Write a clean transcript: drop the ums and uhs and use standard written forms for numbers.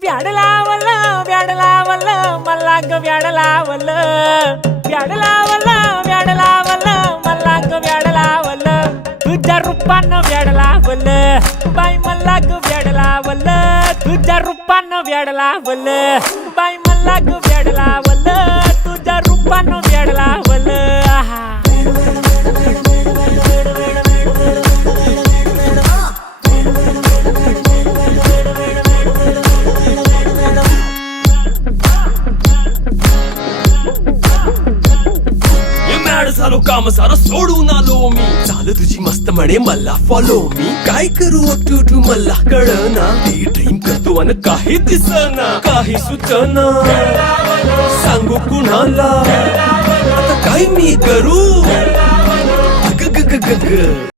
व्याड लावलं मला ग व्याड लावलं मला ग व्याड लावलं तुझ्या रूपानं व्याड लावलं बाई मला ग व्याड लावलं तुझ्या रूपानं व्याड लावलं बाई मला ग व्याड लावलं तुझ्या रूपानं व्याड लावलं आहा झालो काम सारा सोडून आलो मी झालं तुझी मस्त म्हणे मला फॉलो मी काय करू टू मला कळना ती ड्रीम करतो आणि काही दिसना काही सुचना सांगू कुणाला आता काय मी करू ग ग ग ग ग